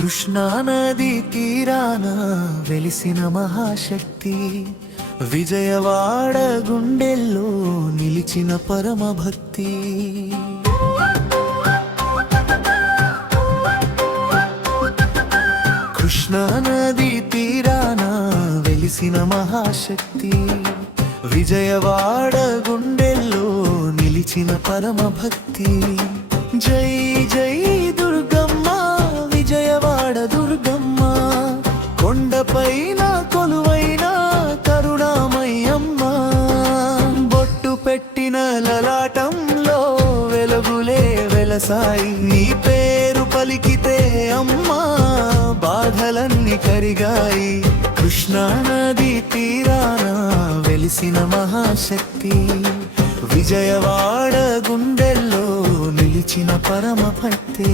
కృష్ణా నది తీరాన వెలిసిన మహాశక్తి, విజయవాడ గుండెల్లో నిలిచిన పరమ భక్తి. కృష్ణా నది తీరాన వెలిసిన మహాశక్తి, విజయవాడ గుండెల్లో నిలిచిన పరమ భక్తి. జై జై దుర్గమ్మ, విజయవాడ దుర్గమ్మ, కొండపైన కొలువైన కరుణామయ్యమ్మ. బొట్టు పెట్టిన లలాటంలో వెలుగులే వెలసాయి, నీ పేరు పలికితే అమ్మా బాధలన్నీ కరిగాయి. కృష్ణా నది తీరాన వెలిసిన మహాశక్తి, విజయవాడ గుండెల్లో నిలిచిన పరమ భక్తి.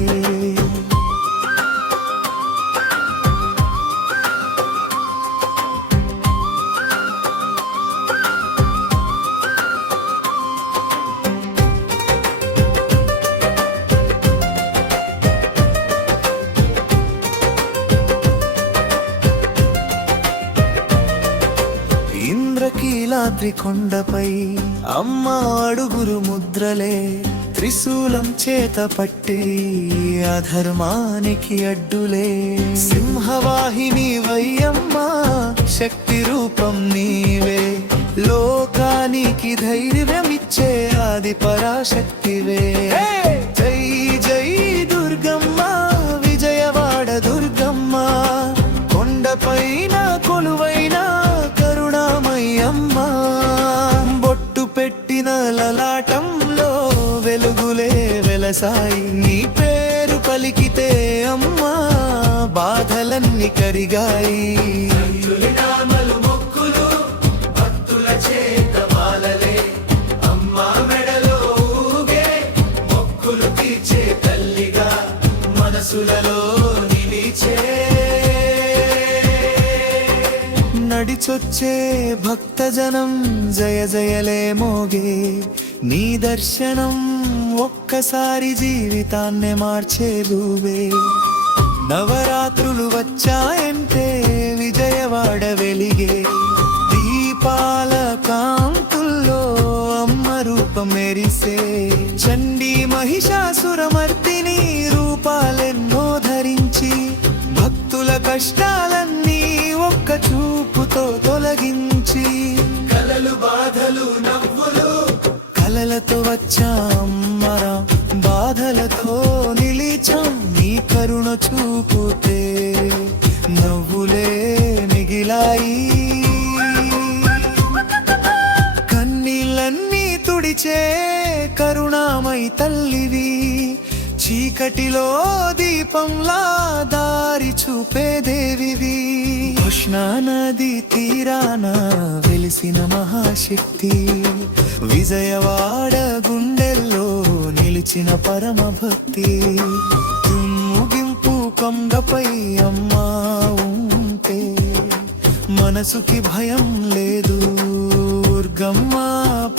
ఇంద్రకీలాద్రి కొండపై అమ్మ అడుగురు ముద్రలే, త్రిశూలం చేత పట్టి అధర్మానికి అడ్డులే. సింహవాహిని వయ్యమ్మ, శక్తి రూపం నీవే, లోకానికి ధైర్యమిచ్చే ఆది పరాశక్తివే. జై జై దుర్గమ్మ, విజయవాడ దుర్గమ్మ, కొండపైన కొలువైన కరుణామయ్యమ్మ. బొట్టు పెట్టిన లలాటంలో వెలుగులే వెలసాయి, నీ పేరు పలికితే అమ్మా బాధలన్నీ కరిగాయి. మొక్కులు భక్తుల చేత మాలలే, అమ్మా మెడలో ఊగే మొక్కులు తీర్చే తల్లిగా మనసులలో నిలిచే. నడిచొచ్చే భక్తజనం జయ జయలే మోగే, నీ దర్శనం ఒక్కసారి జీవితాన్నే మార్చే దూవే. నవరాత్రులు వచ్చాయంటే విజయవాడ వెలిగే, దీపాల కాంతుల్లో అమ్మ రూపం మెరిసే. చండీ మహిషాసురమర్దిని రూపాలెన్నో ధరించి, భక్తుల కష్టాలన్నీ ఒక్క చూపుతో తొలగించి, కలలు బాధలు నవ్వులు కలలతో వచ్చామ్మరా, బాధలతో నిలిచాం నీ కరుణ చూపుతే నవ్వులే మిగిలాయి. కన్నీళ్ళన్నీ తుడిచే కరుణామయి తల్లివి, చీకటిలో దీపంలా దారి చూపే దేవివి. కృష్ణా నది తీరాన వెలిసిన మహాశక్తి, విజయవాడ గుండెల్లో నిలిచిన పరమ భక్తి. ముగింపు కొంగపై అమ్మా ఉంటే మనసుకి భయం లేదు, దుర్గమ్మ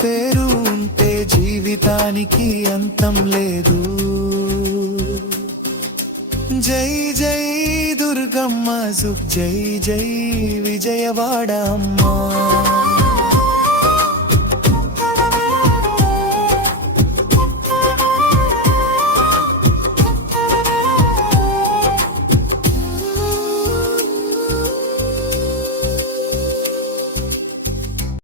పేరు ఉంటే జీవితానికి అంతం లేదు. జై జై దుర్గమ్మ, జై జై విజయవాడ అమ్మా.